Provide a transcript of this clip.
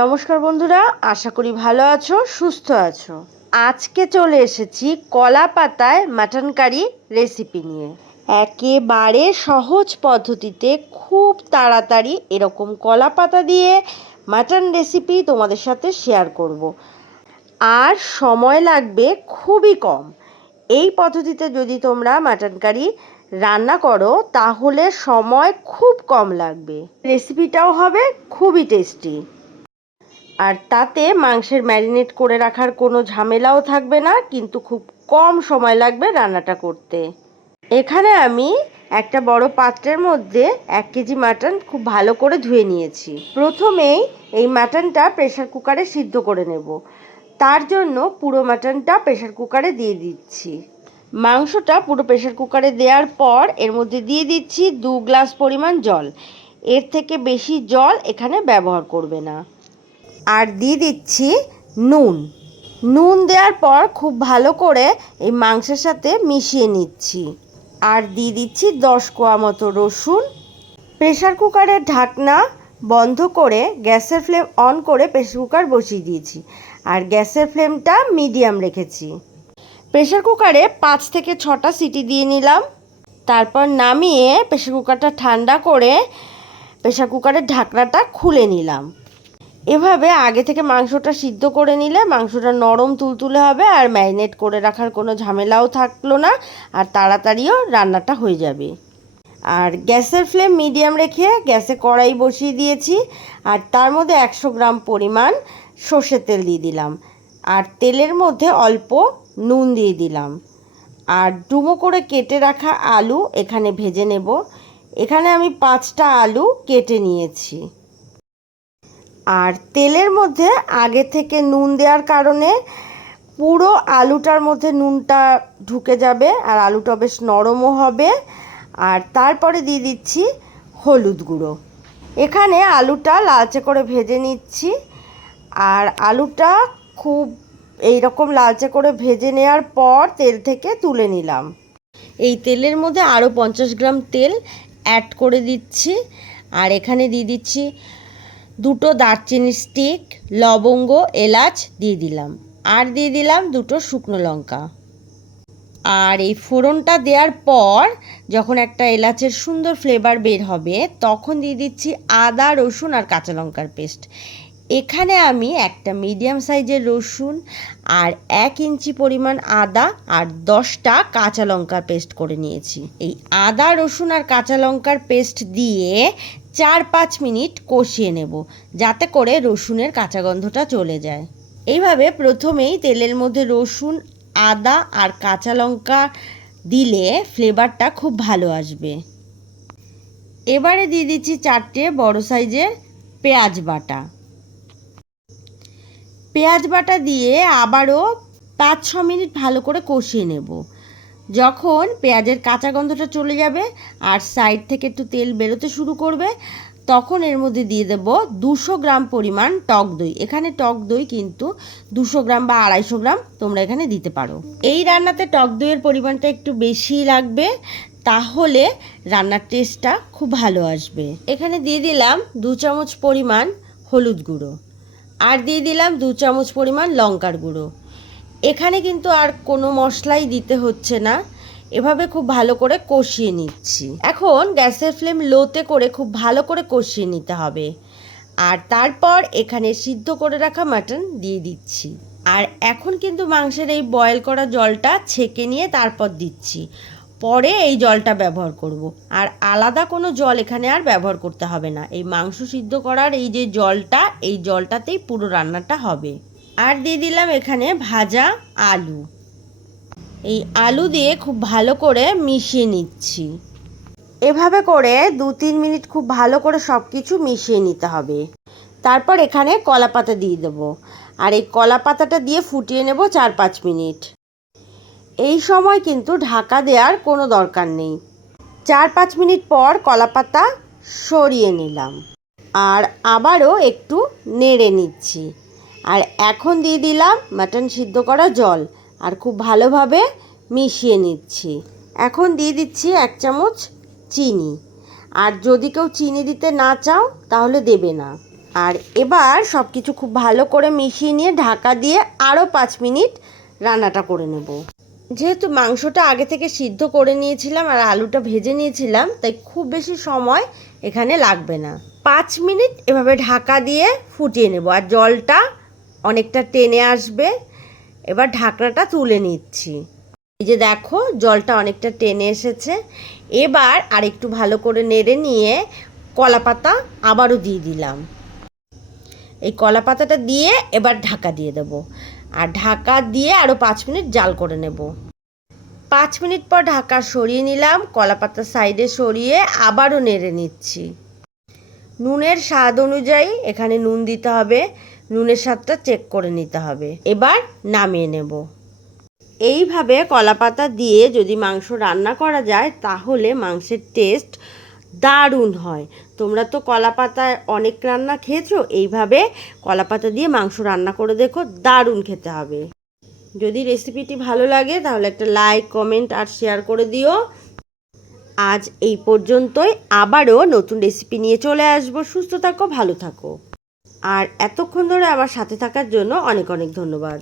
নমস্কার বন্ধুরা, আশা করি ভালো আছো, সুস্থ আছো। আজকে চলে এসেছি কলা পাতায় মাটন কারি রেসিপি নিয়ে। একেবারে সহজ পদ্ধতিতে খুব তাড়াতাড়ি এরকম কলা পাতা দিয়ে মাটন রেসিপি তোমাদের সাথে শেয়ার করব। আর সময় লাগবে খুবই কম। এই পদ্ধতিতে যদি তোমরা মাটন কারি রান্না করো, তাহলে সময় খুব কম লাগবে। রেসিপিটাও হবে খুবই টেস্টি আর তাতে মাংসের ম্যারিনেট করে রাখার কোনো ঝামেলাও থাকবে না, কিন্তু খুব কম সময় লাগবে রান্নাটা করতে। এখানে আমি একটা বড় পাত্রের মধ্যে এক কেজি মাটন খুব ভালো করে ধুয়ে নিয়েছি। প্রথমেই এই মাটনটা প্রেশার কুকারে সিদ্ধ করে নেব। তার জন্য পুরো মাটনটা প্রেশার কুকারে দিয়ে দিচ্ছি। মাংসটা পুরো প্রেশার কুকারে দেওয়ার পর এর মধ্যে দিয়ে দিচ্ছি দু গ্লাস পরিমাণ জল। এর থেকে বেশি জল এখানে ব্যবহার করবে না। আর দিয়ে দিচ্ছি নুন। নুন দেওয়ার পর খুব ভালো করে এই মাংসের সাথে মিশিয়ে নিচ্ছি। আর দিয়ে দিচ্ছি দশ কোয়া মতো রসুন। প্রেশার কুকারের ঢাকনা বন্ধ করে গ্যাসের ফ্লেম অন করে প্রেশার কুকার বসিয়ে দিয়েছি। আর গ্যাসের ফ্লেমটা মিডিয়াম রেখেছি। প্রেশার কুকারে পাঁচ থেকে ছটা সিটি দিয়ে নিলাম। তারপর নামিয়ে প্রেশার কুকারটা ঠান্ডা করে প্রেশার কুকারের ঢাকনাটা খুলে নিলাম। এভাবে আগে থেকে মাংসটা সিদ্ধ করে নিলে মাংসটা নরম তুলতুলে হবে আর ম্যারিনেট করে রাখার কোনো ঝামেলাও থাকল না আর তাড়াতাড়িও রান্নাটা হয়ে যাবে। আর গ্যাসের ফ্লেম মিডিয়াম রেখে গ্যাসে কড়াই বসিয়ে দিয়েছি আর তার মধ্যে একশো গ্রাম পরিমাণ সর্ষের তেল দিয়ে দিলাম আর তেলের মধ্যে অল্প নুন দিয়ে দিলাম। আর ডুমো করে কেটে রাখা আলু এখানে ভেজে নেব। এখানে আমি পাঁচটা আলু কেটে নিয়েছি। আর তেলের মধ্যে আগে থেকে নুন দেওয়ার কারণে পুরো আলুটার মধ্যে নুনটা ঢুকে যাবে আর আলুটা বেশ নরমও হবে। আর তারপরে দিয়ে দিচ্ছি হলুদ গুঁড়ো। এখানে আলুটা লালচে করে ভেজে নিচ্ছি। আর আলুটা খুব এই রকম লালচে করে ভেজে নেওয়ার পর তেল থেকে তুলে নিলাম। এই তেলের মধ্যে আরও পঞ্চাশ গ্রাম তেল অ্যাড করে দিচ্ছি। আর এখানে দিয়ে দিচ্ছি দুটো দারচিনি স্টিক লবঙ্গ, এলাচ দিয়ে দিলাম। আর দিয়ে দিলাম দুটো শুকনো লঙ্কা। আর এই ফোড়নটা দেওয়ার পর যখন একটা এলাচের সুন্দর ফ্লেভার বের হবে, তখন দিয়ে দিচ্ছি আদা, রসুন আর কাঁচা লঙ্কার পেস্ট এখানে আমি একটা মিডিয়াম সাইজের রসুন আর এক ইঞ্চি পরিমাণ আদা আর দশটা কাঁচা লঙ্কার পেস্ট করে নিয়েছি। এই আদা, রসুন আর কাঁচা লঙ্কার পেস্ট দিয়ে চার পাঁচ মিনিট কষিয়ে নেব, যাতে করে রসুনের কাঁচা গন্ধটা চলে যায়। এইভাবে প্রথমেই তেলের মধ্যে রসুন, আদা আর কাঁচা লঙ্কা দিলে ফ্লেভারটা খুব ভালো আসবে। এবারে দিয়ে দিচ্ছি চারটে বড় সাইজের পেঁয়াজ বাটা। পেঁয়াজ বাটা দিয়ে আবারও পাঁচ ছ মিনিট ভালো করে কষিয়ে নেব। যখন পেঁয়াজের কাঁচা গন্ধটা চলে যাবে আর সাইড থেকে একটু তেল বেরোতে শুরু করবে, তখন এর মধ্যে দিয়ে দেব দুশো গ্রাম পরিমাণ টক দই। এখানে টক দই কিন্তু দুশো গ্রাম বা আড়াইশো গ্রাম তোমরা এখানে দিতে পারো। এই রান্নাতে টক দইয়ের পরিমাণটা একটু বেশি লাগবে, তাহলে রান্নার টেস্টটা খুব ভালো আসবে। এখানে দিয়ে দিলাম দু চামচ পরিমাণ হলুদ গুঁড়ো। আর দিয়ে দিলাম দু চামচ পরিমাণ লঙ্কার গুঁড়ো। এখানে কিন্তু আর কোনো মশলাই দিতে হচ্ছে না। এভাবে খুব ভালো করে কষিয়ে নিচ্ছি। এখন গ্যাসের ফ্লেম লোতে করে খুব ভালো করে কষিয়ে নিতে হবে। আর তারপর এখানে সিদ্ধ করে রাখা মাটন দিয়ে দিচ্ছি। আর এখন কিন্তু মাংসের এই বয়েল করা জলটা ছেঁকে নিয়ে তারপর দিচ্ছি। পরে এই জলটা ব্যবহার করব। আর আলাদা কোনো জল এখানে আর ব্যবহার করতে হবে না। এই মাংস সিদ্ধ করার এই যে জলটা, এই জলটাতেই পুরো রান্নাটা হবে। আর দিয়ে দিলাম এখানে ভাজা আলু। এই আলু দিয়ে খুব ভালো করে মিশিয়ে নিচ্ছি। এভাবে করে দু তিন মিনিট খুব ভালো করে সব কিছু মিশিয়ে নিতে হবে। তারপর এখানে কলা পাতা দিয়ে দেবো। আর এই কলা পাতাটা দিয়ে ফুটিয়ে নেব চার পাঁচ মিনিট। এই সময় কিন্তু ঢাকা দেওয়ার কোনো দরকার নেই। চার পাঁচ মিনিট পর কলা পাতা সরিয়ে নিলাম। আর আবারও একটু নেড়ে নিচ্ছি। আর এখন দিয়ে দিলাম মাটন সিদ্ধ করা জল। আর খুব ভালোভাবে মিশিয়ে নিচ্ছি। এখন দিয়ে দিচ্ছি এক চামচ চিনি। আর যদি কেউ চিনি দিতে না চাও, তাহলে দেবে না। আর এবার সব কিছু খুব ভালো করে মিশিয়ে নিয়ে ঢাকা দিয়ে আরও পাঁচ মিনিট রান্নাটা করে নেব। যেহেতু মাংসটা আগে থেকে সিদ্ধ করে নিয়েছিলাম আর আলুটা ভেজে নিয়েছিলাম, তাই খুব বেশি সময় এখানে লাগবে না। পাঁচ মিনিট এভাবে ঢাকা দিয়ে ফুটিয়ে নেব। আর জলটা অনেকটা টেনে আসবে। এবার ঢাকনাটা তুলে নিচ্ছি। এই যে দেখো, জলটা অনেকটা টেনে এসেছে। এবার আর একটু ভালো করে নেড়ে নিয়ে কলা পাতা আবারও দিয়ে দিলাম। এই কলা পাতাটা দিয়ে এবার ঢাকা দিয়ে দেবো। আর ঢাকা দিয়ে আরও পাঁচ মিনিট জাল করে নেব। পাঁচ মিনিট পর ঢাকা সরিয়ে নিলাম। কলা পাতা সাইডে সরিয়ে আবারও নেড়ে নিচ্ছি। নুনের স্বাদ অনুযায়ী এখানে নুন দিতে হবে। নুনের স্বাদটা চেক করে নিতে হবে। এবার নামিয়ে নেব। এইভাবে কলা পাতা দিয়ে যদি মাংস রান্না করা যায়, তাহলে মাংসের টেস্ট দারুণ হয়। তোমরা তো কলা পাতায় অনেক রান্না খেয়েছো, এইভাবে কলা পাতা দিয়ে মাংস রান্না করে দেখো, দারুণ খেতে হবে। যদি রেসিপিটি ভালো লাগে, তাহলে একটা লাইক কমেন্ট আর শেয়ার করে দিও। আজ এই পর্যন্তই। আবারও নতুন রেসিপি নিয়ে চলে আসব। সুস্থ থাকো, ভালো থাকো। আর এতক্ষণ ধরে আমার সাথে থাকার জন্য অনেক অনেক ধন্যবাদ।